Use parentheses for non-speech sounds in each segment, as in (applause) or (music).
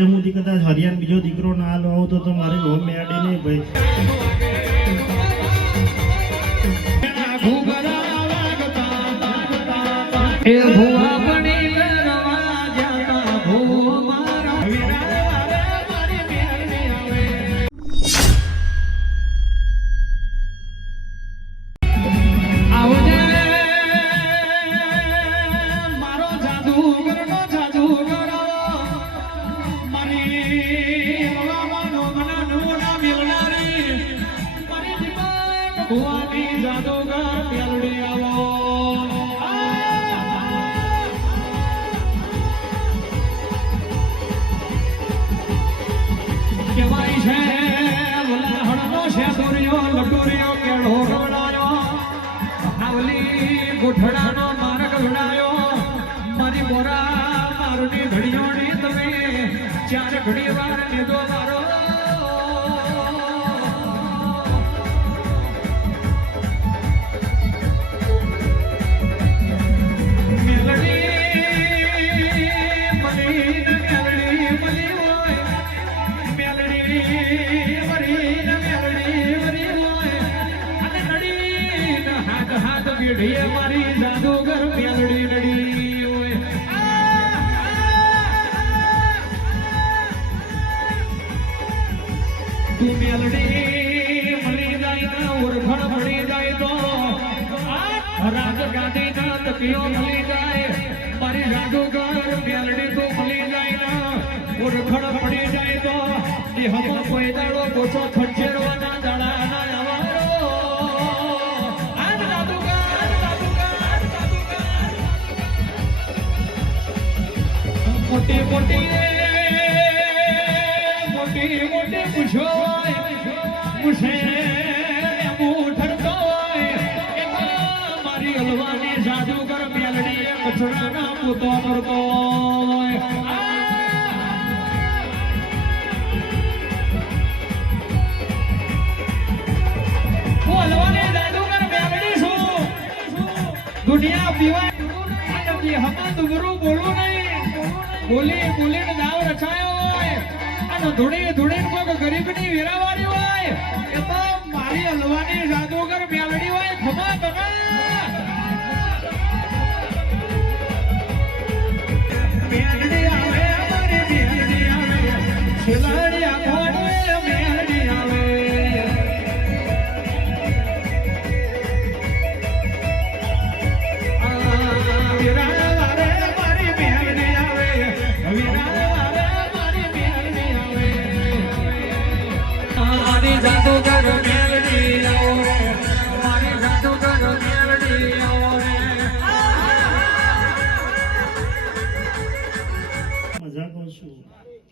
હું કદાચ હરિયાણ બીજો દીકરો ના લો તો તો મારે હોમ મેડી નહીં ભાઈ. હળનો શેતુરિયો લટુરિયો કેળો રવડાયો હાવલી ગોઠડાનો માર્ગ વડાયો મારી મોરા, મારુની ઘડીઓની તમે ચાર ઘડી વાર લીધો મારો. પિયો ભૂલી જાય. મારી જાદુગર મેલડી તો ભૂલી જાય ના. ઓળખણ પડી જાય તો. મોટી મોટી મેલડી પૂતો છું દુનિયા પીવાય હમણાં દુબરું બોલવું નહીં બોલી બોલીને દાવ રચાયો હોય અને ધૂણી ધૂણી કોઈક ગરીબની વેરાવાળી હોય એ તો મારી હલવાની જાદુગર મેલડી હોય ખમા તમે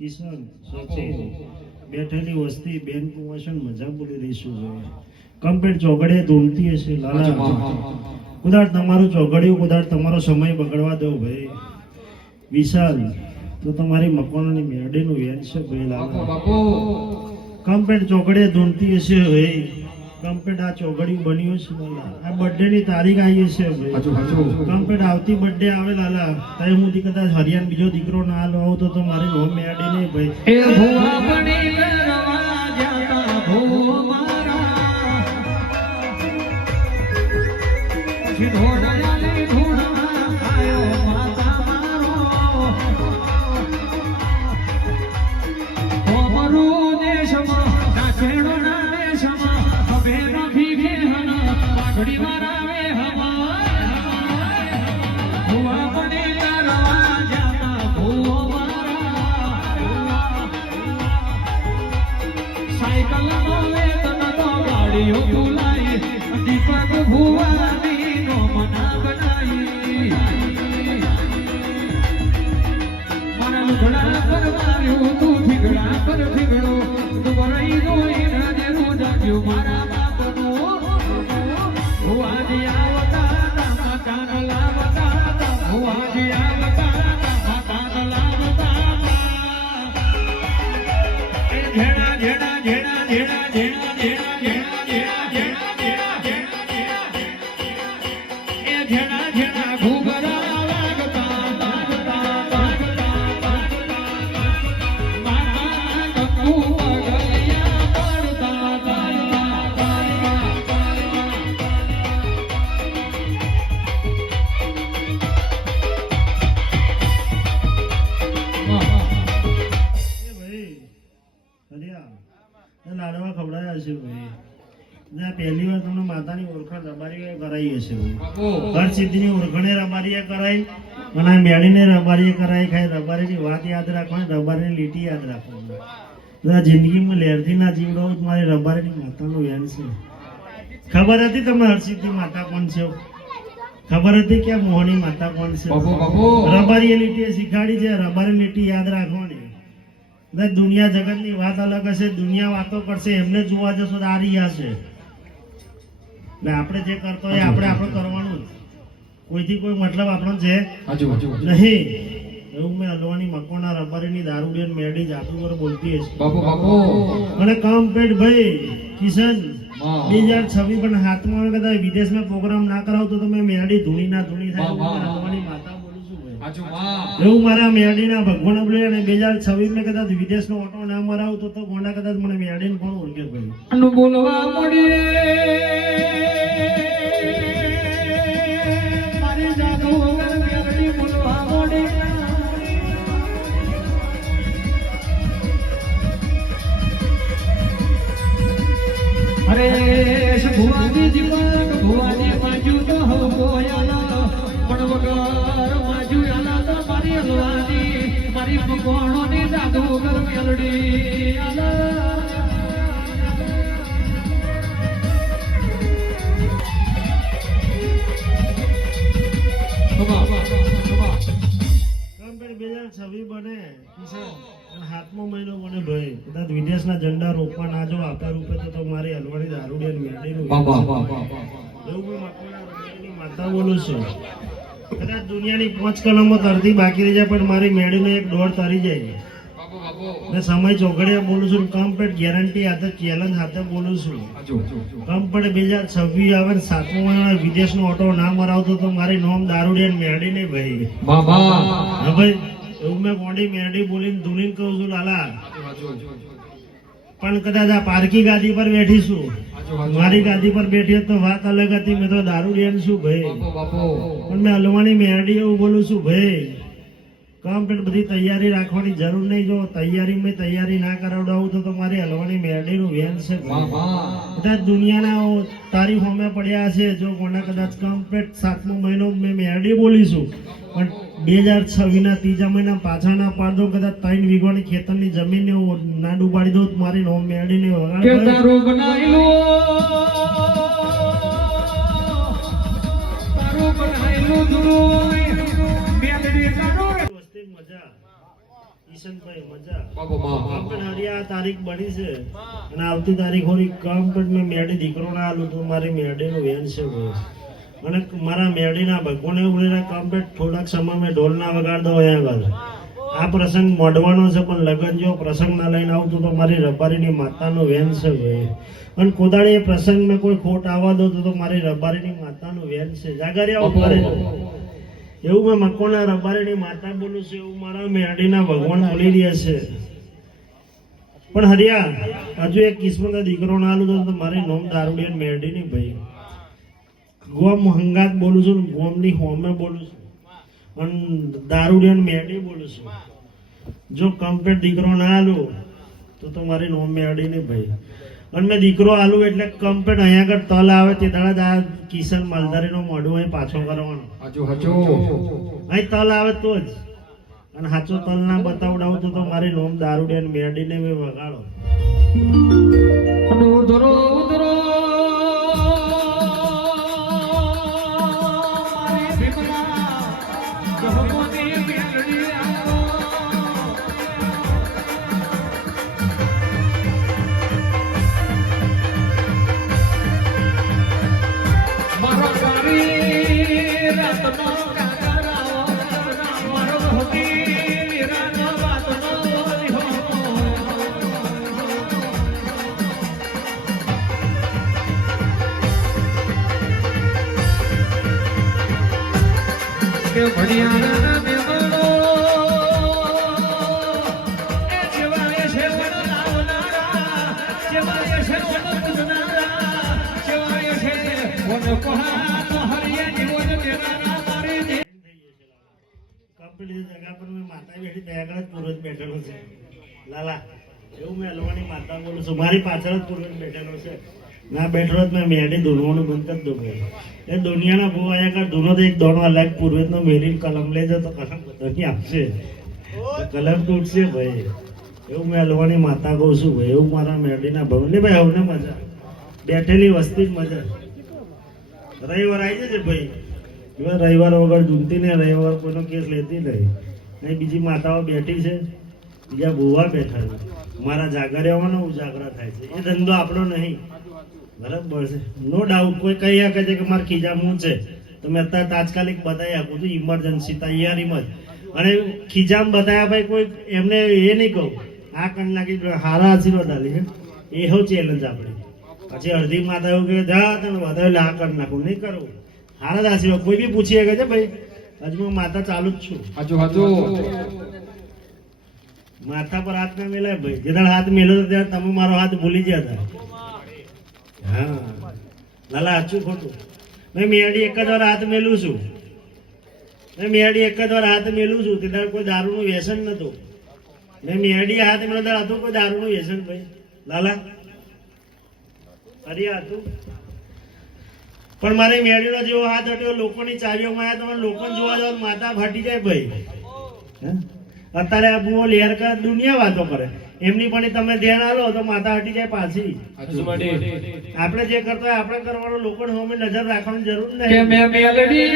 કિશન સચિન બેઠેલી વસ્તી બેન કુંવસન મજા બોલી રહીશું જોઈએ કમ્પ્લીટ ચોગડે ધૂમતી હશે લાલા. કુદાર તમારું ચોગડિયું કુદાર તમારો સમય બગડવા દો ભાઈ. વિશાલ તો તમારી મકોનની મેરડીનું વેન છે ભાઈ લાલા. કમ્પેર ચોગડે ધૂમતી હશે ભાઈ. કમ્પ્લીટ આ ચોગડિયું બન્યું છે આ બર્થડે ની તારીખ આવી હશે ભાઈ કમ્પ્લીટ આવતી બર્થડે આવે લાલા. તારે હું થી કદાચ હરિયાણ બીજો દીકરો ના લો આવું તો તો મારી હોમ મેડી નહીં ભાઈ. એ સાયકલ મોવે તો ગાડીઓ ભૂલાય દીપક ભુવાની નો મના બનાવી મારા લુગડા પર વાર્યું તું ફીગડા પર ફીગડો. તું વરાઈ રોઈ રાજે હું જાગ્યું મારા બાપનો. હું આજે આવતા મકાન લાવતા હું આજે આવતા દેણા દેણા દેણા દેણા હશે ભાઈ. પહેલી વાર તમને માતાની ઓળખાણ રબારીએ કરાવી હશે ઘર સિદ્ધિની ઓળખણે રબારીએ કરાઈ અને મેળીને રબારીએ કરાઈ ખાલી રબારીની વાત યાદ રાખવાની રબારીની લીટી યાદ રાખવાની. જિંદગીમાં લહેરથી ના જીવડો મારી રબારીની માતાનું વેન છે. ખબર હતી તમે હરસિદ્ધિ માતા કોણ છે? ખબર હતી કે મોહની માતા કોણ છે? રબારી લીટી શીખાડી છે રબારી લીટી યાદ રાખવાની. એટલે દુનિયા જગતની વાત અલગ હશે દુનિયા વાતો કરશે એમને જોવા જશો તો આ રહ્યા છે. ને આપણે જે કરતો હોય આપણે આપણે કરવાનું કોઈથી કોઈ મતલબ આપણો છે? નહીં. એવું મેં હલવાની મકોના રબારીની દારૂડિયન મેડી જાદુ પર બોલતી હશે. બાપુ બાપુ. અને કમ્પ્લીટ ભાઈ કિશન. બે હજાર છવ્વીસ પણ હાથમાં કદાચ વિદેશમાં પ્રોગ્રામ ના કરાવતો તો મેં મેરડી ધૂણી ના ધૂણી થાય એવું મારા મેડીના ભગવાન બોલે અને બે હજાર છવ્વીસ મેં કદાચ વિદેશનો ઓટો ના મરાવતો તો ગોંડા કદાચ મને મેરડીને કોણ ઓળખે ભાઈ? બોલવા મળીએ. મારી બોલવા ભુવાની જીવન ભુવાની બાજુ તો હો પણ વગર તો હલવાની મારી ભગવાનોની જાદુ વગર મેલડી બને. અને મહિનો બને ભાઈ કદાચ વિદેશના ઝંડા રોપવા ના જો રૂપે તો મારી હલવાની એવું બોલું છું? કદાચ દુનિયાની પાંચ કલમો તરતી બાકી રહી જાય પણ મારી મેળીનો એક દોડ તરી જાય ને સમય ચોઘડિયા બોલું છું કમ્પ્લીટ ગેરંટી હાથે ચેલેન્જ હાથે બોલું છું. કમ્પ્લીટ બે હજાર છવ્વીસ આવે ને સાતમો મહિના વિદેશનો ઓટો ના મરાવતો તો મારી નોમ દારૂડિયન મેરડી નહીં ભાઈ હા ભાઈ એવું મેં મોડી મેરડી બોલીને ધૂણીને કહું છું લાલા. પણ કદાચ આ પારકી ગાદી પર બેઠીશું. મારી ગાદી પર બેઠી તો વાત અલગ હતી. મેં તો દારૂ દારૂડિયન છું ભાઈ? પણ મેં હલવાની મેરડી એવું બોલું છું ભાઈ કમ્પ્લીટ બધી તૈયારી રાખવાની જરૂર નહીં. જો તૈયારી મેં તૈયારી ના કરાવડાવું તો તમારી મારી હલવાની મેરડીનું વેન છે. કદાચ દુનિયાના તારીફ અમે પડ્યા છે જો કોના કદાચ કમ્પ્લીટ સાતમો મહિનો મેં મેરડી બોલીશું પણ બે હજાર છવ્વીસ ના ત્રીજા મહિના પાછા ના પાડ દો કદાચ ત્રણ વીઘોની ખેતરની જમીનને હું ના ડૂબાડી દઉં તો મારી તારું. વસ્તી મજા. ઈશનભાઈ મજા. આપણે હરી આ તારીખ બની છે. અને આવતી તારીખ હોરી પણ મેં મેરડી દીકરો ના આલું તો મારી મેરડીનું વેન છે ભાઈ અને મારા મેરડીના ભગવાને બોલીને કમ્પ્લીટ થોડાક સમય મેં વગાડતો હોય વગાડ દો અહીંયા આગળ આ પ્રસંગ મોઢવાનો છે પણ લગન જો પ્રસંગ ના લઈને આવતું તો મારી રબારીની માતાનું વેન છે ભાઈ. અને કોદાળી એ પ્રસંગ મેં કોઈ ખોટ આવવા દો તો મારી રબારીની માતાનું વેન છે. જાગરિયા મારે એવું મેં મકોના રબારીની માતા બોલું છું એવું મારા મેરડીના ભગવાન બોલી રહ્યા છે. પણ હરિયા હજુ એક કિસ્મત દીકરો ના આલું તો મારી નોમ દારૂડિયન મેરડી ની ભાઈ. ગોમ હંગાત બોલું છું ને ગોમની હોમે બોલું છું. અને દારૂડિયન મેડી બોલું છું. જો કમ્પ્લીટ દીકરો ના આલું તો તો મારી નોમ મેરડી નહીં ભાઈ. અને મેં દીકરો આલું એટલે કમ્પ્લીટ અહીંયા આગળ તલ આવે તે દાડા આ કિશન માલધારીનો મોઢું અહીં પાછો કરવાનો. અહીં તલ આવે તો જ. અને સાચો તલ ના બતાવડાવું તો તો મારી નોમ દારૂડિયા મેડીને મેં વગાડો. ના બેઠો જ મેં મેડી ધૂનવાનું બંધ જ દઉં એ દુનિયાના આયા કર ધૂનો તો એક દોણો અલગ પૂર્વે નો મેરી કલમ લઈ જતો કલમ બધાની આપશે. કલમ તૂટશે ભાઈ. એવું મેં હલવાની માતા કહું છું ભાઈ, એવું મારા મેરડીના ભવ. ને ભાઈ હવને મજા. બેઠેલી વસ્તી જ મજા. રવિવાર આવી જશે ભાઈ. એવા રવિવાર વગર જૂનતી ને રવિવાર કોઈનો કેસ લેતી નહીં. નહીં બીજી માતાઓ બેઠી છે. બીજા ભૂવા બેઠા છે. મારા હું ઉજાગરા થાય છે. એ ધંધો આપણો નહીં. બરાબર છે. નો ડાઉટ કોઈ કહી શકે છે કે મારે ખીજામું છે. તો મેં અત્યારે તાત્કાલિક બતાવી આપું છું ઇમરજન્સી તૈયારીમાં જ. અને ખીજામ બતાવ્યા ભાઈ કોઈ એમને એ નહીં કહું. આ કરી નાખી હારા આશીર્વાદ આલી છે. એ હો ચેલેન્જ આપણે પછી અડધી માતા એવું કે જા તને વધારે આ કરી નાખું નહીં કરવું હારા જ આશીર્વાદ. કોઈ બી પૂછી શકે છે ભાઈ હજુ હું માતા ચાલુ જ છું. હજુ હજુ. માથા પર હાથ ના મેલાય ભાઈ. જે હાથ મેલો ત્યારે તમે મારો હાથ ભૂલી ગયા હતા. હા. લાલા સાચું ખોટું? મેં મેડી એક જ વાર હાથ મેલું છું. મેં મેડી એક જ વાર હાથ મેલું છું. તે દાડે કોઈ દારૂનું વ્યસન નતું. મેં મેડી હાથ મેળો ત્યારે હતું કોઈ દારૂનું વ્યસન ભાઈ. લાલા ફરી હતું પણ મારે મેળીનો જેવો હાથ હટ્યો લોકોની ચાવીઓમાં આવ્યા તમે લોકો જોવા જાવ માતા ફાટી જાય ભાઈ? અત્યારે આ બુઓ લેર દુનિયા વાતો કરે. એમની પણ તમે ધ્યાન આલો તો માથા હટી જાય પાછી. આપણે જે કરતા હોય આપણે કરવાનું. લોકો સામે નજર રાખવાની જરૂર કે નહીં. મેં મેલડી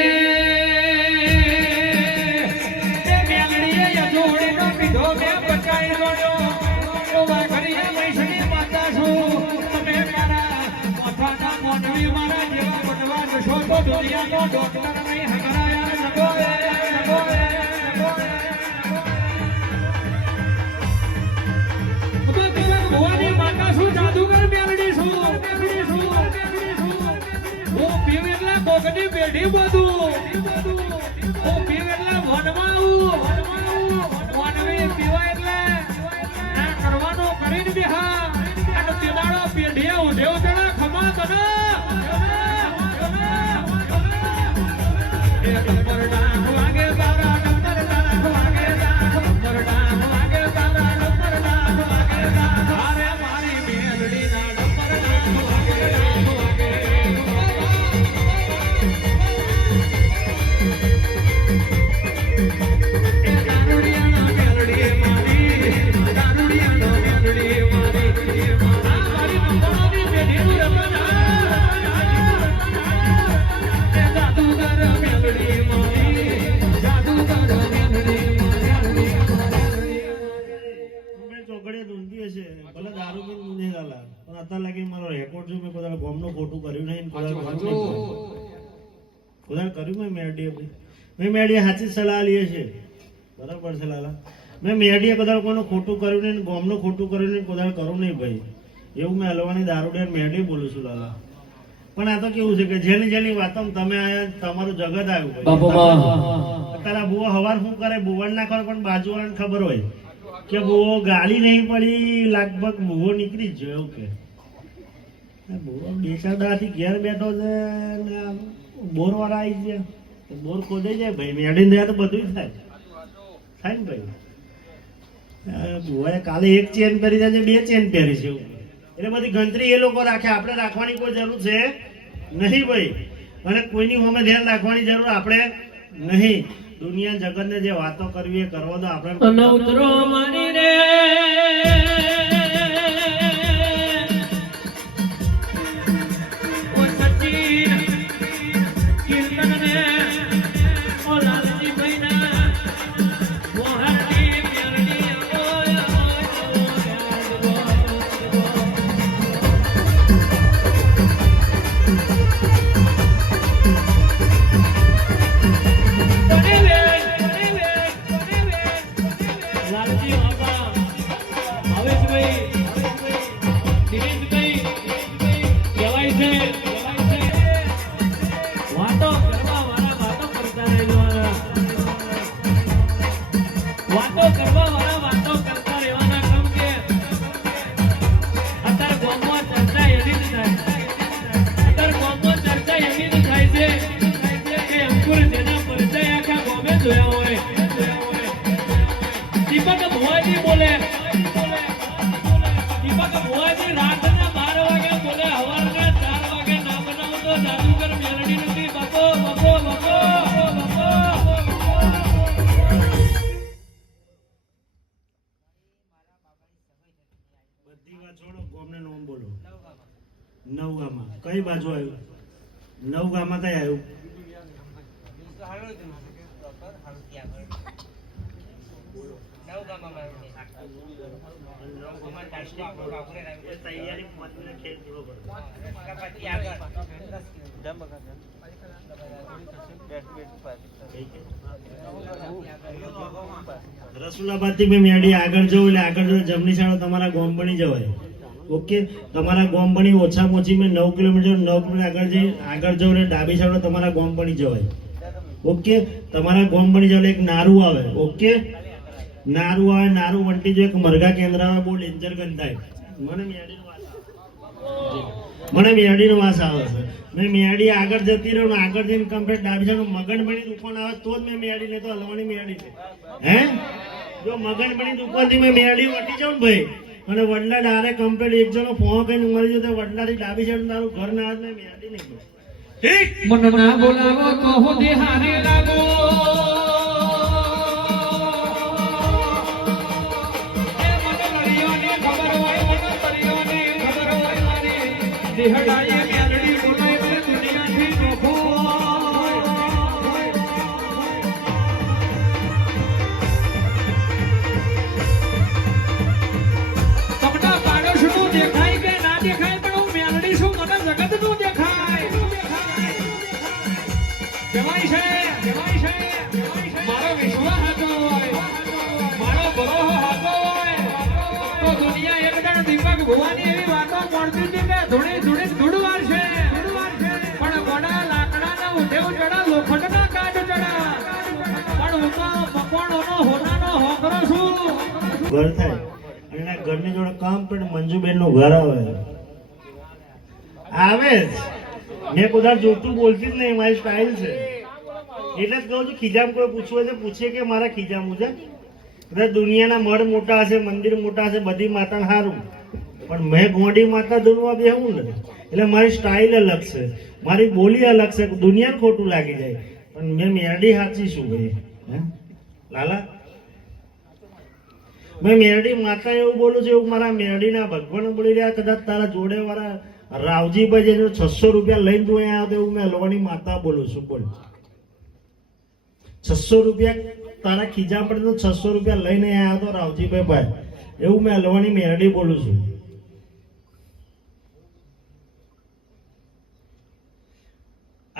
મેલડીએ યજોડીનો પીધો મેં બચાઈ ગયો કોકની પેઢી બધું હું પીવ એટલે વનમાં આવું વનવી પીવા એટલે આ કરવાનો અને તેડાળો પેઢીએ ઉધે ઉધેડા ખમા તને એ કોઈ કર્યું મેં મેરડીએ ભાઈ મેં મેરડીએ સાચી સલાહ લઈએ છે બરાબર છે લાલા. મેં મેરડીએ કદાચ કોઈનું ખોટું કર્યું નહીં ગોમનું ખોટું કર્યું નહીં કદાચ કરું નહીં ભાઈ. એવું મેં હલવાની દારૂડિયા મેરડી બોલું છું લાલા. પણ આ તો કેવું છે કે જેની જેની વાતો તમે આયા તમારું જગત આવ્યું. તારા બુઓ હવાર શું કરે? બુવન ના ખબર પણ બાજુવાળાને ખબર હોય કે બુઓ ગાળી નહીં પડી લગભગ બુઓ નીકળી જ ગયો એવું કે. બુઓ બે ચાર દાડાથી ઘેર બેઠો છે ને બોર વાળા આવી ગયા. બોર ખોદે જાય. ભાઈ મેળી દે તો બધું થાય. થાય ને ભાઈ? આ કાલે એક ચેન પહેરી જાય બે ચેન પહેરી છે એટલે બધી ગણતરી એ લોકો રાખે. આપણે રાખવાની કોઈ જરૂર છે નહીં ભાઈ. અને કોઈની હોમે ધ્યાન રાખવાની જરૂર આપણે નહીં. દુનિયા જગતને જે વાતો કરવી એ કરવા દો આપણે ઉતરો મારી રે. ભાવેશભાઈ દિનેશભાઈ બાજુ આવ્યું નવ ગામમાં કઈ આવ્યું. રસુલાબાદથી મેં મેડી આગળ જવું એટલે આગળ જવું, જમણી સાઈડ તમારા ગોમ બની જવાય ઓકે, તમારા ગોમ બની ઓછામાં ઓછી મેં નવ કિલોમીટર નવ કિલોમીટર આગળ જઈ, આગળ જવું ને ડાબી સાઈડ તમારા ગોમ પણ જવાય. ઓકે, તમારા ગોમ બની જવા એક નારું આવે. ઓકે? નારું આવે, નારું વંટી જો એક મરઘા કેન્દ્ર આવે, બહુ ડેન્જર ગંધાય. મને મેડીનો વાસ. મને મેડીનો વાસ આવે છે. મેં મેડી આગળ જતી રહ્યો આગળ જઈને કમ્પ્લેટ ડાબી સાઈડ મગનબણી દુકાન આવે, તો જ મેં મેડી નહીં તો હલવાની મેડી છે. હે? જો મગનબણી દુકાનથી મેં મેડી વટી જાઉં ભાઈ અને વડલા ડારે કમ્પ્લીટ એક જણો ફોન કરીને મરી જતો વડલાથી ડાબી સાઈડ તારું ઘર ના મેં મેડી નહીં. ઠીક? મન ના બોલાવો તો હું દેહારી લાગો. એ ભુવાની એવી વાતો પડતી હતી કે ધૂણી ધૂણી ધૂળવાર છે પણ વડા લાકડાના ઉધેવ ચડા લોખંડના કાચ ચડા પણ હું તો મકોણોનો હોનાનો હોકરો છું. ઘર થાય. અને ઘરની જોડે કમ્પ્લીટ મંજુબેનનું ઘર આવે. આવે જ. મેં કુદાર જોતું બોલતી જ નહીં, મારી સ્ટાઇલ છે. એટલે જ કહું છું, ખીજામ કોઈ પૂછવું હોય તો પૂછે કે મારા ખીજામ છે. દુનિયાના મઢ મોટા હશે, મંદિર મોટા હશે, બધી માતા સારું પણ મેં ગોંડી માતા ધૂનવા બેહું ને એટલે મારી સ્ટાઇલ અલગ છે. મારી બોલી અલગ છે. દુનિયાને ખોટું લાગી જાય. પણ મેં મેરડી સાચી શું ભાઈ લાલા? મેં મેરડી માતા એવું બોલું છું, એવું મારા મેરડીના ભગવાન બોલી રહ્યા કદાચ તારા જોડે વાળા રાવજીભાઈ જે છસો રૂપિયા લઈને તું અહીંયા આવ્યો એવું મેં હલવાની માતા બોલું છું. બોલ. છસો રૂપિયા તારા ખીજા પડે તો છસો રૂપિયા લઈને અહીંયા હતો રાવજીભાઈ ભાઈ. એવું મેં હલવાની મેરડી બોલું છું.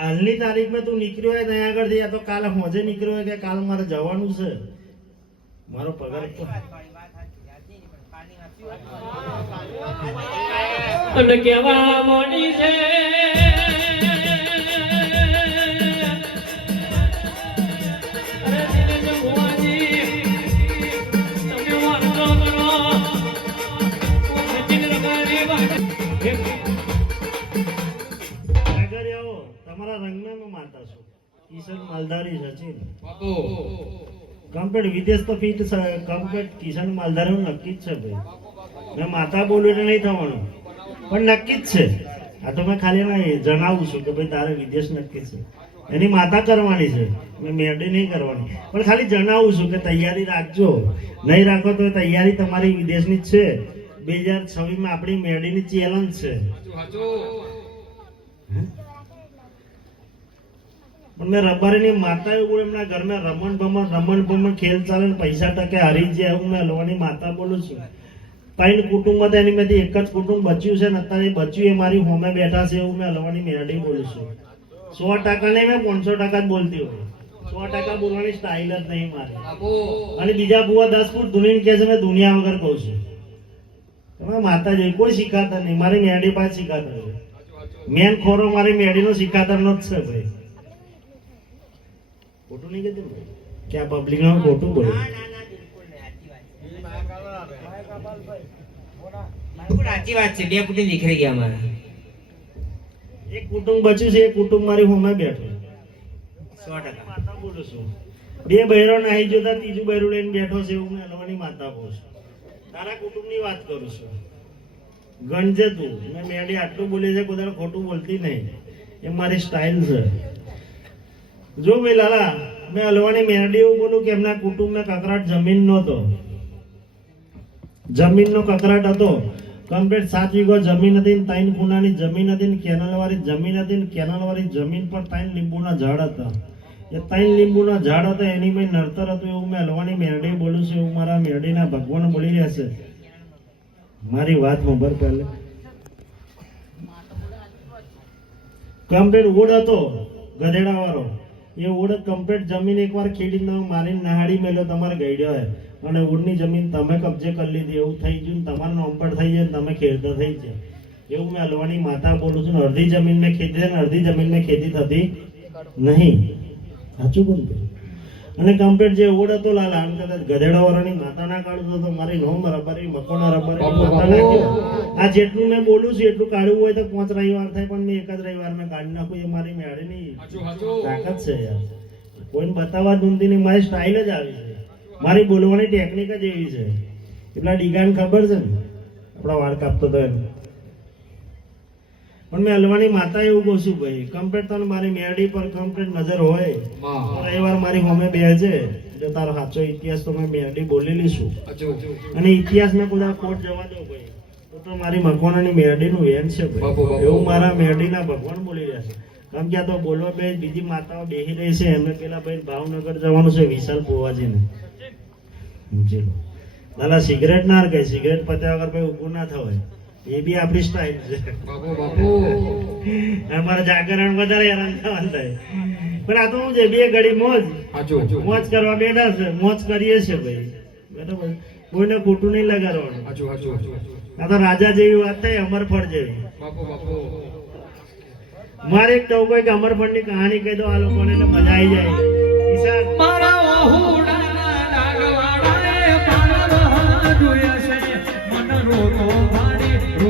હાલની તારીખમાં તું નીકળ્યો હોય ત્યાં આગળથી આ તો કાલે હોજે નીકળ્યો હોય કે કાલ મારે જવાનું છે? મારો પગાર અને કેવા મોડી છે તમારા રંગના નો માતા છું. કિશન માલધારી સચિન કમ્પ્લીટ વિદેશ તો ફીટ કમ્પ્લીટ કિશન માલધારી નક્કી જ છે ભાઈ. મેં માતા બોલું એટલે નહીં થવાનું. પણ નક્કી જ છે. આ તો મેં ખાલી એના જણાવું છું કે ભાઈ તારે વિદેશ નક્કી છે. એની માતા કરવાની છે. મેં મેરડી નહીં કરવાની. પણ ખાલી જણાવું છું કે તૈયારી રાખજો. નહીં રાખો તો તૈયારી તમારી વિદેશની જ છે. બે હજાર છવ્વીસમાં આપણી મેરડીની ચેલેન્જ છે. પણ મેં રબારીની માતા એવું એમના ઘરમાં રમણ ભમણ રમણ ભમણ ખેલ ચાલે ને પૈસા ટકે હારી જાય એવું મેં હલવાની માતા બોલું છું. ત્રણ કુટુંબ હતા એની માંથી એક જ કુટુંબ બચ્યું છે ને અત્યારે બચ્યું એ મારી હોમે બેઠા છે એવું મેં હલવાની મેરડી બોલું છું. સો ટકા નહીં મેં પાંચસો ટકા જ બોલતી હોય. સો ટકા બોલવાની સ્ટાઇલ જ નહીં મારી. અને બીજા બુવા દસ ફૂટ ધૂણીને કહે છે મેં દુનિયા વગર કહું છું. તમે માતા જોઈ કોઈ શીખાતા નહીં. મારી મેરડી પાસે શીખાતા છે મેન ખોરો મારી મેરડીનો શીખાતરનો જ છે ભાઈ. ખોટું નહીં કીધું ને? કે આ પબ્લિક ખોટું બોલે સાચી વાત છે. બે પુટી નીકળી ગયા અમારા. એક કુટુંબ બચ્યું છે એક કુટુંબ મારી હોમે બેઠો સો ટકા. બોલું છું. બે બૈરો નાહી જોતા ત્રીજું બહેરું લઈને બેઠો છે એવું મેં હલવાની માતા બોલું છું. તારા કુટુંબની વાત કરું છું. ગણજે તું. મેં મેડી આટલું બોલે છે કોઈ ખોટું બોલતી નહીં. એ મારી સ્ટાઇલ છે. જો ભાઈ લાલા, મેં હલવાની મેરડી એવું બોલું કે એમના કુટુંબમાં કકરાટ જમીન નહોતો. જમીનનો કકરાટ હતો. કમ્પ્લીટ સાત વીઘો જમીન હતી ને ત્રણ ખૂનાની જમીન હતી ને કેનાલવાળી જમીન હતી ને કેનાલવાળી જમીન પર ત્રણ લીંબુના ઝાડ હતા. એ ત્રણ લીંબુના ઝાડ હતા, એની મેં નડતર હતું એવું મેં હલવાની મેરડી બોલું છું, એવું મારા મેરડીના ભગવાન બોલી રહ્યા છે. મારી વાત મોબર પહેલે. કમ્પ્લીટ ઓડ હતો ગધેડા વાળો એ ઓડ કમ્પ્લીટ જમીન એકવાર ખેડી તમે મારીને નહાડી મેલ્યો તમારે ગઈડ્યો હે. અને ઓડની જમીન તમે કબજે કરી લીધી એવું થઈ ગયું તમારું નામ પર થઈ જાય ને તમે ખેડતા થઈ જાય. એવું મેં અલવાની માતા બોલું છું અડધી જમીન મેં ખેતી અડધી જમીન મેં ખેતી થતી નહીં. સાચું બોલ અને કમ્પ્લીટ જે ઓડ હતો લાલા આમ કદાચ ગધેડા વાળાની માતા ના કાઢું તો મારી નોમ રબારી મકોના રબારી માતા આ જેટલું મેં બોલું છું એટલું કાઢવું હોય તો પાંચ રવિવાર થાય પણ મેં એક જ રવિવાર મેં કાઢી નાખું એ મારી મેળે નહીં તાકાત છે યાર. કોઈને બતાવવા ધૂંધીની મારી સ્ટાઇલ જ આવી છે. મારી બોલવાની ટેકનિક જ એવી છે. એટલા ડીગાને ખબર છે ને? આપણા વાળ કાપતો તો એને પણ મેં હલવાની માતા એવું કહું છું ભાઈ કમ્પ્લેટ તને મારી મેરડી પર કમ્પ્લેટ નજર હોય રવિવાર મારી હોમે છે જો તારો સાચો ઇતિહાસ તો મેં મેરડી બોલેલી છું. અને ઇતિહાસ મેં બધા કોર્ટ જવા દો ભાઈ. તો તો મારી મકવાણાની મેરડીનું વેન છે ભાઈ. એવું મારા મેરડીના ભગવાન બોલી રહ્યા છે. કેમ કે આ તો બોલવા બે બીજી માતાઓ બેહી રહી છે એમને પેલા ભાઈ ભાવનગર જવાનું છે વિશાલ પોવાજીને સમજી લો. નાલા સિગરેટ ના કહે સિગરેટ પત્યા વગર ભાઈ ઊભું ના થવાય. એ બી આપણી સ્ટાઇલ છે. અમારે જાગરણ વધારે હેરાન થવાનું થાય. પણ આ તો હું છે બે ઘડી મોજ. મોજ કરવા બેઠા છે મોજ કરીએ છે ભાઈ. બરાબર? કોઈને ખોટું નહીં લગાડવાનું. આ તો રાજા જેવી વાત થાય અમરફળ જેવી. મારે એક ટોકો એક અમરફળની કહાની કહી દો આ લોકોને મજા આવી જાય. ઈશાન. મારા જોયા છે. મન રોતો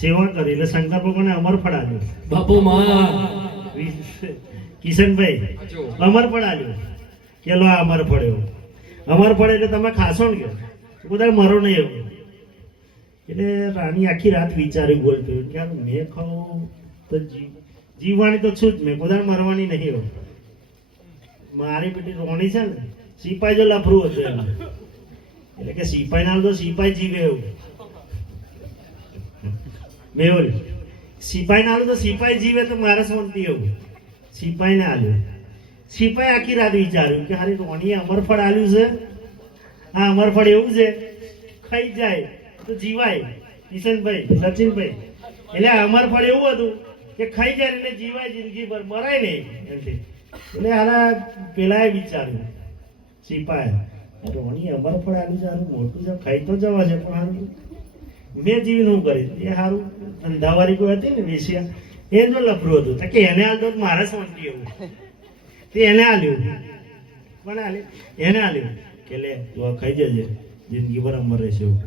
સેવા કરી એટલે શંકર ભગવાને અમરફળ આવ્યો બાપુ કિશનભાઈ કિશનભાઈ અમરફળ આલ્યું કે લો આ અમરફળ એવું અમરફળ એટલે તમે ખાશો ને કે? બધા મરો નહીં એવું. એટલે રાણી આખી રાત વિચાર્યું બોલતું કે મેં ખાઉં તો જીવ જીવવાની તો છું જ. મેં બધા મરવાની નહીં એવું. મારી બેટી રોણી છે ને સિપાઈ જો લફરું હતું એટલે કે સિપાઈ ના તો સિપાઈ જીવે એવું. મેહુલ સિપાહીને આલું તો સિપાઈ જીવે તો મારે શાંતિ એવું. સિપાહીને આલ્યું સિપાઈ આખી રાત વિચાર્યું કે હારી રોણી અમરફળ આલ્યું છે? હા, અમરફળ એવું છે. ખાઈ જાય તો જીવાય. કિશનભાઈ, સચિનભાઈ. એટલે અમરફળ એવું હતું કે ખાઈ જાય એટલે જીવાય જિંદગી ભર મરાય નહીં એટલે એટલે આના પેલાએ વિચાર્યું, સિપાઈ રોણી અમરફળ આલ્યું છે, હારું મોટું છે, ખાઈ તો જવા છે, પણ હારું મેં જીવીને કરી એ સારું ધંધાવાળી કોઈ હતી ને વેશ્યા, એનો લફરું હતું. કે એને હાલતો મારે શાંતિ એવું તે એને હાલ્યું પણ આલે એને હાલ્યું કે લે, તું ખાઈ જજે. જિંદગી ભર અમર રહેશે એવું.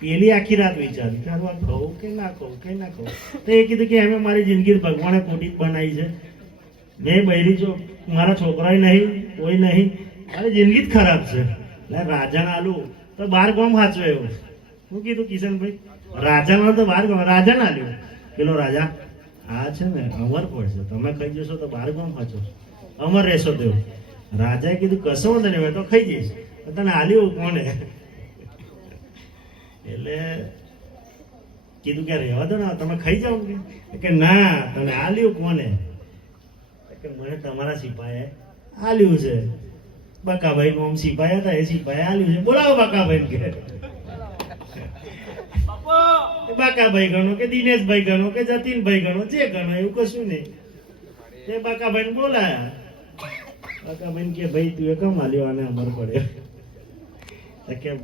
પેલી આખી રાત વિચારી. તારું આ કહું કે ના કહું કે ના કહું તો એ કીધું કે એમ મારી જિંદગી ભગવાને ખોટી બનાવી છે. મેં બૈરી છો મારા છોકરાય નહીં, કોઈ નહીં. મારી જિંદગી જ ખરાબ છે. એટલે રાજાના આલુ. તો બાર ગામ સાચવે એવું. શું કીધું કિશનભાઈ, રાજાનો તો બાર ગામ રાજાને લ્યો. પેલો રાજા, આ છે ને અમર પડશે તમે ખાઈ જશો તો બાર ગામ ખાચો અમર રહેશો તેવું રાજાએ કીધું, કશો વાંધો નહીં તો ખાઈ જઈશ. તો તને આલ્યું કોને એટલે કીધું કે રહેવા દો ને તમે ખાઈ જાઓ. કે? ના, તને આલ્યું કોને કે, મને તમારા સિપાહીએ આલ્યું છે. બકાભાઈ નું આમ સિપાહી હતા, એ સિપાહી આલ્યું છે. બોલાવો બકાભાઈ કે બાકાભાઈ ગણો કે દિનેશભાઈ ગણો કે જતીનભાઈ ગણો જે ગણો, એવું કશું નહીં. તે બાકાભાઈને બોલાયા. બાકાભાઈને કે, ભાઈ, તું એ કેમ આલ્યો આને અમર પડ્યો કે,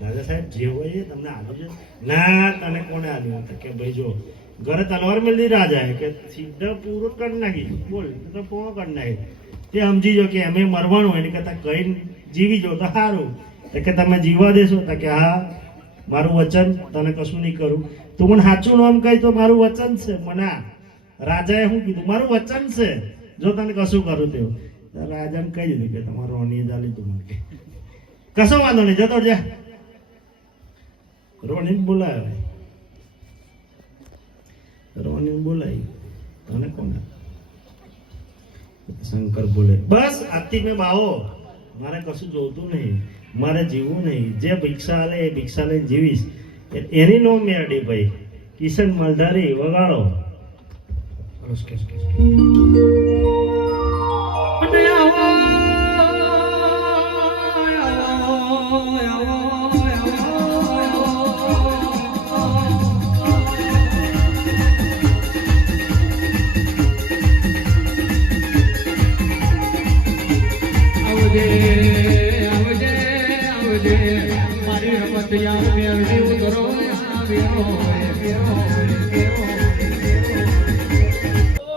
દાદા સાહેબ, જે હોય એ તમને આલ્યું છે. ના, તને કોને આલ્યું? તો કે, ભાઈ, જો, ઘરે તલવાર મેળવી રાજા કે સીધા પૂરો કરી નાખી. બોલ, તો પૂરો કરી નાખી. તે સમજી જો કે અમે મરવાનું એની કરતા કઈ જીવી જો તો સારું. કે, તમે જીવવા દેશો. તો કે, હા. મારું વચન તને કશું નહીં કરું. તું મને સાચું નામ કહી તો મારું વચન છે. મના રાજાએ શું કીધું? મારું વચન છે. જો તને કશું કરું તેવું. રાજાને કહી દીધું કે તમારું અનિયત લીધું મને કશો વાંધો નહીં, જતો જા રોની બોલાવે રોની બોલાવી તને કોને? શંકર બોલે, બસ, આજથી મેં બાવો. મારે કશું જોતું નહીં. મારે જીવવું નહીં. જે ભિક્ષા આલે એ ભિક્ષા લઈને જીવીશ. એની નો મેરડી ભાઈ. કિશન માલધારી, વગાડો.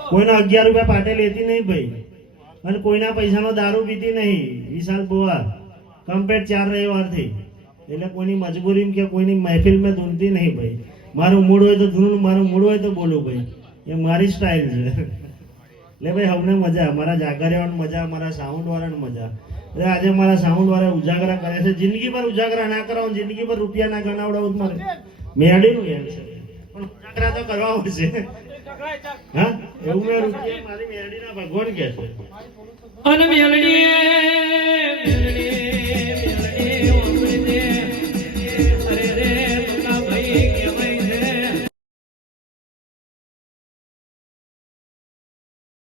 કોઈના અગિયાર રૂપિયા પાટે લેતી નહીં ભાઈ. અને કોઈના પૈસાનો દારૂ પીતી નહીં. વિશાલ બોવા કમ્પેર ચાર રવિવારથી. એટલે કોઈની મજબૂરી કે કોઈની મહેફિલમાં ધૂનતી નહીં ભાઈ. મારું મૂડ હોય તો ધૂનું, મારું મૂડ હોય તો બોલું ભાઈ. એ મારી સ્ટાઇલ છે. (laughs) એટલે ભાઈ હમને મજા. મારા જાગરિયાઓને મજા મારા સાઉન્ડ વાળાને મજા. એટલે આજે મારા સાઉન્ડ વાળા ઉજાગરા કરે છે. જિંદગી પર ઉજાગરા ના કરાવો, જિંદગી પર રૂપિયા ના ગણાવડાવો મારે. મેળીનું એમ છે. પણ ઉજાગરા તો કરવા છે હા? એવું મેં રૂપિયા મારી મેળીના ભગવાન કે છે. અને મેળડીએ મેળડીએ મેળડીએ